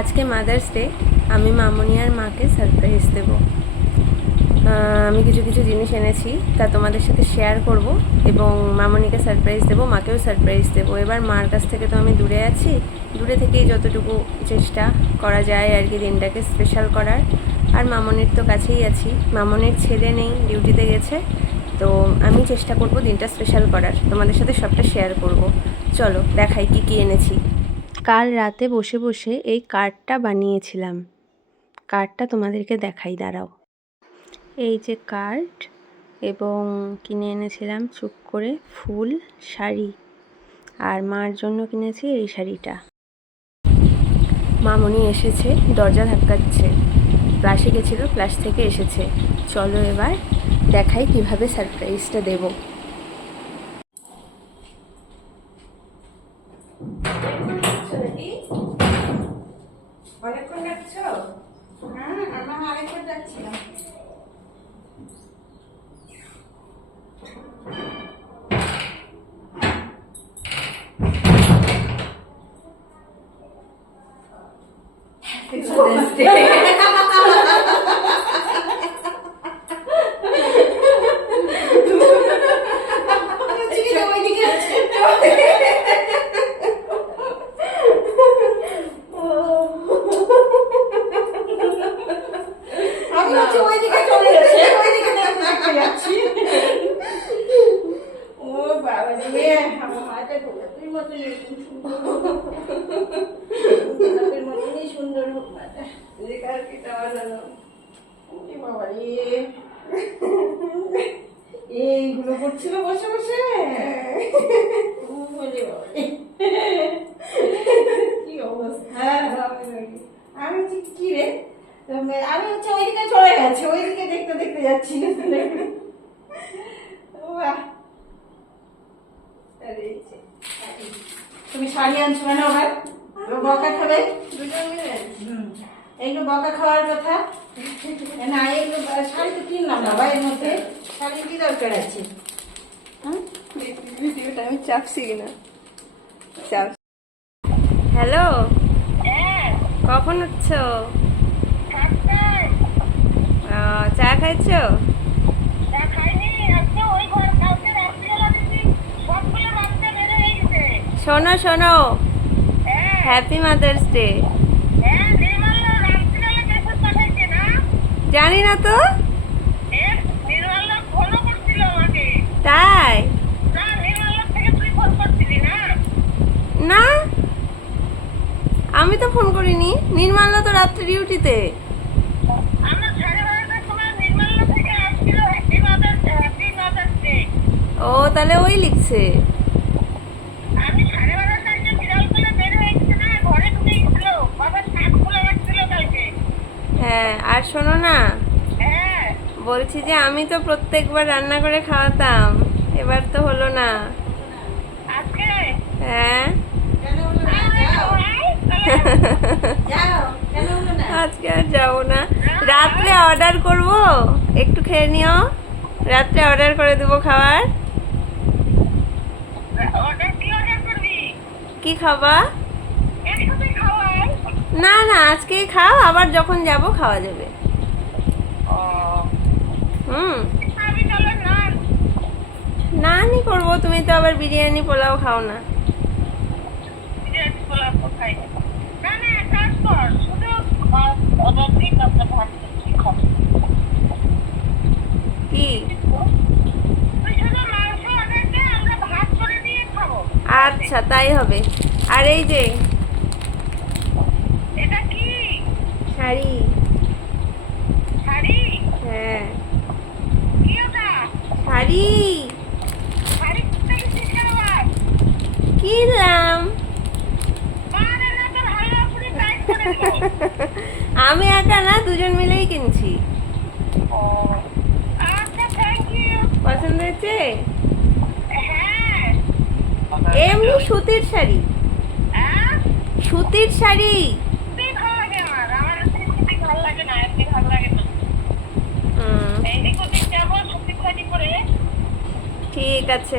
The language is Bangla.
আজকে মাদার্স ডে, আমি মামনি আর মাকে সারপ্রাইজ দেব। আমি কিছু কিছু জিনিস এনেছি, তা তোমাদের সাথে শেয়ার করব এবং মামনিকে সারপ্রাইজ দেবো, মাকেও সারপ্রাইজ দেবো। এবার মার কাছ থেকে তো আমি দূরে আছি। দূরে থেকেই যতটুকু চেষ্টা করা যায় আর কি দিনটাকে স্পেশাল করার। আর মামনির তো কাছেই আছি। মামনির ছেলে নেই ডিউটিতে গেছে। তো আমি চেষ্টা করব দিনটা স্পেশাল করার। তোমাদের সাথে সবটা শেয়ার করব। চলো, দেখাই কি কি এনেছি। কাল রাতে বসে বসে এই কার্ডটা বানিয়েছিলাম। কার্ডটা তোমাদেরকে দেখাই, দাঁড়াও। এই যে কার্ড এবং কিনে এনেছিলাম চুপ করে ফুল শাড়ি। আর মার জন্য কিনেছি এই শাড়িটা। মামনি এসেছে, দরজা ধাক্কাচ্ছে। ক্লাসে গেছিল ক্লাস থেকে এসেছে। চলো এবার দেখাই কীভাবে সারপ্রাইজটা দেবো। অনেকক্ষণ ডাকছো হ্যাঁ আমরা আরেকবার যাচ্ছিলাম। চিকিটা হচ্ছে ওইদিকে চলে যাচ্ছি ওইদিকে দেখতে যাচ্ছি। ও বাবা রে আমার মাটা গোলাপের মতন এরকম সুন্দর। গোলাপের মতনই সুন্দর হোক মাটা কার কেটা বানানো ওরে বাবা রে। এইগুলো করছিল বসে বসে। কি অবস্থা? আমি কি রে? আমি হচ্ছে ওইদিকে চলে গেছে ওইদিকে দেখতে দেখতে যাচ্ছি। তুমি শাড়ি আনছো মানে ওরা? বকা খাবে? দুজন মিলে হুম। এইগুলো বকা খাওয়ার কথা? না এইগুলো শাড়ি তো কিনলাম না বা এর মধ্যে। শাড়ি কি দরকার আছে? হুম? ভিডিওটা আমি চাপছি কিনা? চাপ হ্যালো? কখন উঠছ? আহ, চা খাইছো? শোনো শোনো। হ্যাপি মাদার্স ডে জানি না তো। তাই? না আমি তো ফোন করিনি। নির্মাল্য তো রাত্রে ডিউটিতে ফুলে ওই লিখছে। হ্যাঁ আর শোনো না। হ্যাঁ। বলছি যে আমি তো প্রত্যেকবার রান্না করে খাওয়াতাম এবার তো হলো না। হ্যাঁ? আজকে? আর যাব না। রাত্রে অর্ডার করব? একটু খেয়ে নিও। রাত্রে অর্ডার করে দেবো খাবার অর্ডার কি অর্ডার করবি কি খাবা? না না আজকে খাও আবার যখন যাব খাওয়া যাবে। হুম। না নানই করব তুমি তো আবার বিরিয়ানি পোলাও খাও না। পোলাও কোথায় না না এক কাজ কর শুধু অর্ডার দিই তারপরে ভাত করছি খাব কি তুই শুধু মাংস অর্ডার দে আমরা ভাত করে দিয়ে খাব আচ্ছা তাই হবে। আর এই যে এটা কি? শাড়ি। শাড়ি? হ্যাঁ। কি ওটা? শাড়ি। শাড়ি কোথায় গেছিস কেন আবার? কিনলাম। আমি একা না দুজন মিলেই কিনছি। ও, আচ্ছা. পছন্দ হয়েছে? হ্যাঁ, এমনি সুতির শাড়ি। সুতির শাড়ি। ঠিক আছে।